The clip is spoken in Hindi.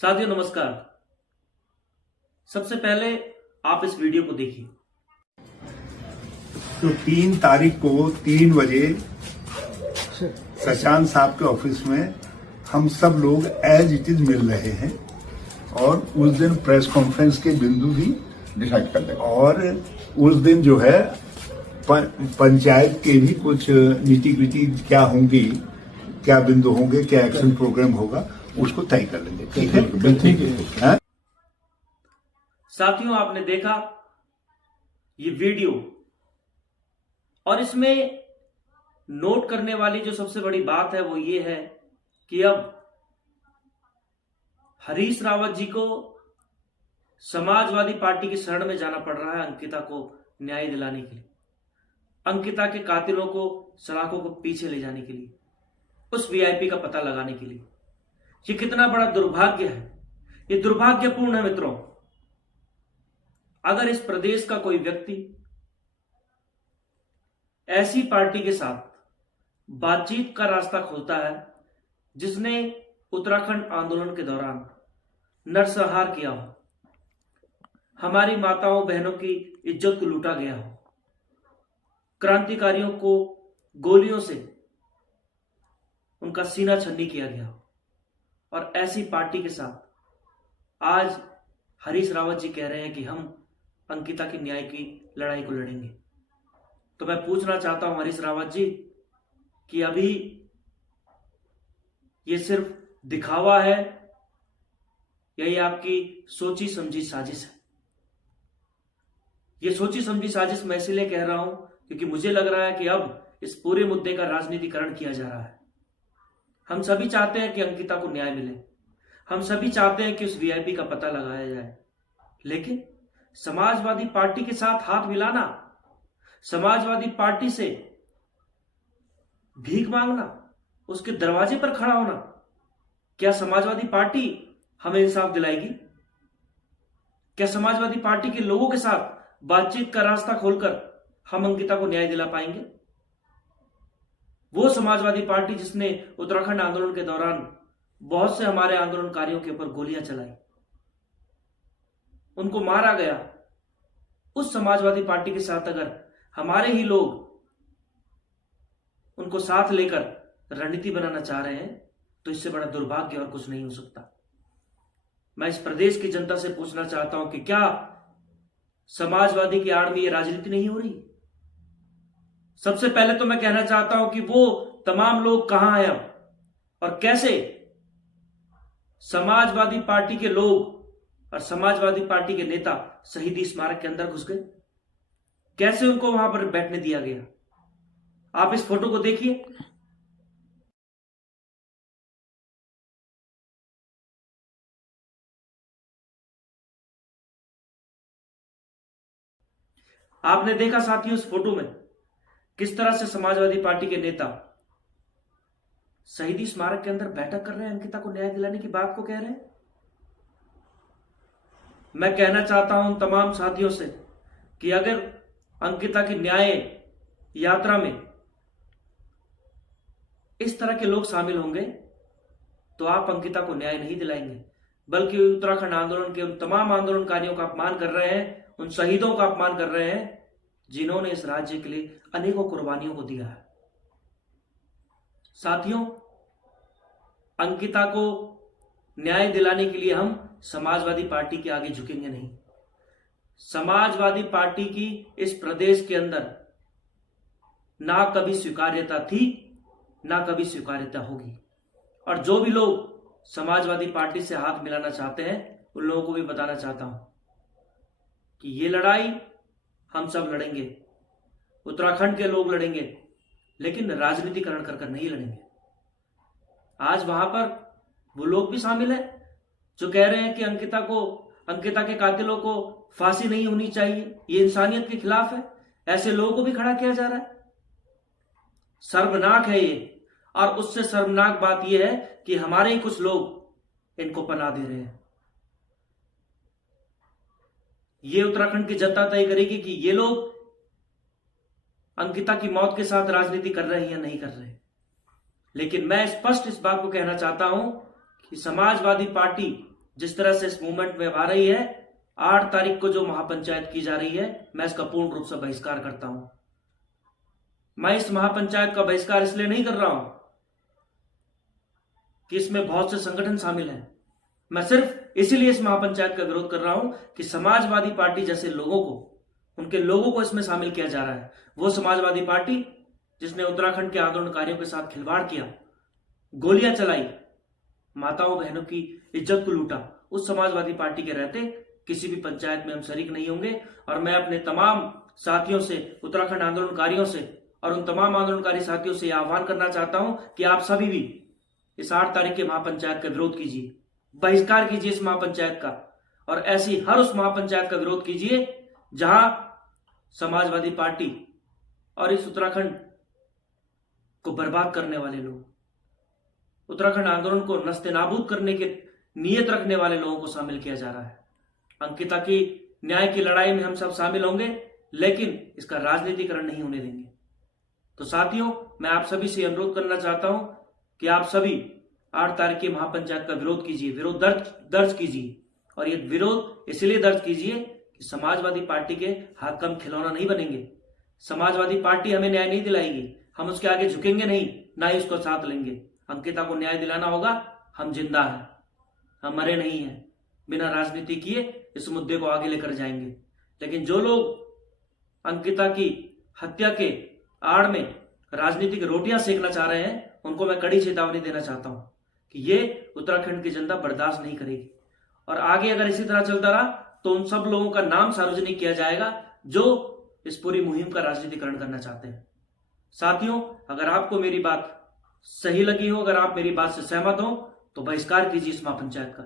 साथियों नमस्कार। सबसे पहले आप इस वीडियो को देखिए। तो 3 तारीख को 3 बजे शशांक साहब के ऑफिस में हम सब लोग एज इट इज मिल रहे हैं और उस दिन प्रेस कॉन्फ्रेंस के बिंदु भी डिसाइड कर देंगे। और उस दिन जो है पंचायत के भी कुछ नीति ग्रीति क्या होंगी, क्या बिंदु होंगे, क्या एक्शन प्रोग्राम होगा, उसको तय कर लेंगे। ठीक है, ठीक है। साथियों आपने देखा ये वीडियो और इसमें नोट करने वाली जो सबसे बड़ी बात है वो ये है कि अब हरीश रावत जी को समाजवादी पार्टी की शरण में जाना पड़ रहा है अंकिता को न्याय दिलाने के लिए, अंकिता के कातिलों को सलाखों को पीछे ले जाने के लिए, उस वीआईपी का पता लगाने के लिए। ये कितना बड़ा दुर्भाग्य है, ये दुर्भाग्यपूर्ण है मित्रों। अगर इस प्रदेश का कोई व्यक्ति ऐसी पार्टी के साथ बातचीत का रास्ता खोलता है जिसने उत्तराखंड आंदोलन के दौरान नरसंहार किया हो, हमारी माताओं बहनों की इज्जत को लूटा गया हो, क्रांतिकारियों को गोलियों से उनका सीना छन्नी किया गया हो, और ऐसी पार्टी के साथ आज हरीश रावत जी कह रहे हैं कि हम अंकिता की न्याय की लड़ाई को लड़ेंगे। तो मैं पूछना चाहता हूं हरीश रावत जी कि अभी ये सिर्फ दिखावा है या ये आपकी सोची समझी साजिश है? ये सोची समझी साजिश मैं इसलिए कह रहा हूं क्योंकि मुझे लग रहा है कि अब इस पूरे मुद्दे का राजनीतिकरण किया जा रहा है। हम सभी चाहते हैं कि अंकिता को न्याय मिले, हम सभी चाहते हैं कि उस वीआईपी का पता लगाया जाए, लेकिन समाजवादी पार्टी के साथ हाथ मिलाना, समाजवादी पार्टी से भीख मांगना, उसके दरवाजे पर खड़ा होना, क्या समाजवादी पार्टी हमें इंसाफ दिलाएगी? क्या समाजवादी पार्टी के लोगों के साथ बातचीत का रास्ता खोलकर हम अंकिता को न्याय दिला पाएंगे? वो समाजवादी पार्टी जिसने उत्तराखंड आंदोलन के दौरान बहुत से हमारे आंदोलनकारियों के ऊपर गोलियां चलाई, उनको मारा गया, उस समाजवादी पार्टी के साथ अगर हमारे ही लोग उनको साथ लेकर रणनीति बनाना चाह रहे हैं तो इससे बड़ा दुर्भाग्य और कुछ नहीं हो सकता। मैं इस प्रदेश की जनता से पूछना चाहता हूं कि क्या समाजवादी की आड़ में ये राजनीति नहीं हो रही? सबसे पहले तो मैं कहना चाहता हूं कि वो तमाम लोग कहां हैं अब, और कैसे समाजवादी पार्टी के लोग और समाजवादी पार्टी के नेता शहीदी स्मारक के अंदर घुस गए, कैसे उनको वहां पर बैठने दिया गया? आप इस फोटो को देखिए। आपने देखा साथियों इस फोटो में किस तरह से समाजवादी पार्टी के नेता शहीदी स्मारक के अंदर बैठक कर रहे हैं, अंकिता को न्याय दिलाने की बात को कह रहे हैं। मैं कहना चाहता हूं तमाम साथियों से कि अगर अंकिता की न्याय यात्रा में इस तरह के लोग शामिल होंगे तो आप अंकिता को न्याय नहीं दिलाएंगे, बल्कि उत्तराखंड आंदोलन के उन तमाम आंदोलनकारियों का अपमान कर रहे हैं, उन शहीदों का अपमान कर रहे हैं जिन्होंने इस राज्य के लिए अनेकों कुर्बानियों को दिया है। साथियों, अंकिता को न्याय दिलाने के लिए हम समाजवादी पार्टी के आगे झुकेंगे नहीं। समाजवादी पार्टी की इस प्रदेश के अंदर ना कभी स्वीकार्यता थी, ना कभी स्वीकार्यता होगी, और जो भी लोग समाजवादी पार्टी से हाथ मिलाना चाहते हैं उन लोगों को भी बताना चाहता हूं कि ये लड़ाई हम सब लड़ेंगे, उत्तराखंड के लोग लड़ेंगे, लेकिन राजनीतिकरण कर नहीं लड़ेंगे। आज वहां पर वो लोग भी शामिल हैं जो कह रहे हैं कि अंकिता के कातिलों को फांसी नहीं होनी चाहिए, ये इंसानियत के खिलाफ है। ऐसे लोगों को भी खड़ा किया जा रहा है। शर्मनाक है ये, और उससे शर्मनाक बात यह है कि हमारे ही कुछ लोग इनको पनाह दे रहे हैं। ये उत्तराखंड की जनता तय करेगी कि ये लोग अंकिता की मौत के साथ राजनीति कर रहे हैं या नहीं कर रहे। लेकिन मैं स्पष्ट इस बात को कहना चाहता हूं कि समाजवादी पार्टी जिस तरह से इस मूवमेंट में आ रही है, 8 तारीख को जो महापंचायत की जा रही है, मैं इसका पूर्ण रूप से बहिष्कार करता हूं। मैं इस महापंचायत का बहिष्कार इसलिए नहीं कर रहा हूं कि इसमें बहुत से संगठन शामिल हैं। मैं सिर्फ इसीलिए इस महापंचायत का विरोध कर रहा हूं कि समाजवादी पार्टी जैसे लोगों को, उनके लोगों को इसमें शामिल किया जा रहा है। वो समाजवादी पार्टी जिसने उत्तराखंड के आंदोलनकारियों के साथ खिलवाड़ किया, गोलियां चलाई, माताओं बहनों की इज्जत को लूटा, उस समाजवादी पार्टी के रहते किसी भी पंचायत में हम शरीक नहीं होंगे। और मैं अपने तमाम साथियों से, उत्तराखंड आंदोलनकारियों से और उन तमाम आंदोलनकारी साथियों से आह्वान करना चाहता हूं कि आप सभी भी इस 8 तारीख के महापंचायत का विरोध कीजिए, बहिष्कार कीजिए इस महापंचायत का, और ऐसी हर उस महापंचायत का विरोध कीजिए जहां समाजवादी पार्टी और इस उत्तराखंड को बर्बाद करने वाले लोग, उत्तराखंड आंदोलन को नस्तेनाबूद करने के नियत रखने वाले लोगों को शामिल किया जा रहा है। अंकिता की न्याय की लड़ाई में हम सब शामिल होंगे, लेकिन इसका राजनीतिकरण नहीं होने देंगे। तो साथियों, मैं आप सभी से अनुरोध करना चाहता हूं कि आप सभी 8 तारीख की महापंचायत का विरोध कीजिए, विरोध दर्ज कीजिए। और ये विरोध इसलिए दर्ज कीजिए कि समाजवादी पार्टी के हाथ हम खिलौना नहीं बनेंगे। समाजवादी पार्टी हमें न्याय नहीं दिलाएगी, हम उसके आगे झुकेंगे नहीं, ना ही उसको साथ लेंगे। अंकिता को न्याय दिलाना होगा, हम जिंदा हैं, हम मरे नहीं हैं। बिना राजनीति किए इस मुद्दे को आगे लेकर जाएंगे। लेकिन जो लोग अंकिता की हत्या के आड़ में राजनीतिक रोटियां सेकना चाह रहे हैं, उनको मैं कड़ी चेतावनी देना चाहता हूं कि ये उत्तराखंड की जनता बर्दाश्त नहीं करेगी। और आगे अगर इसी तरह चलता रहा तो उन सब लोगों का नाम सार्वजनिक किया जाएगा जो इस पूरी मुहिम का राजनीतिकरण करना चाहते हैं। साथियों, अगर आपको मेरी बात सही लगी हो, अगर आप मेरी बात से सहमत हो, तो बहिष्कार कीजिए इस महापंचायत का।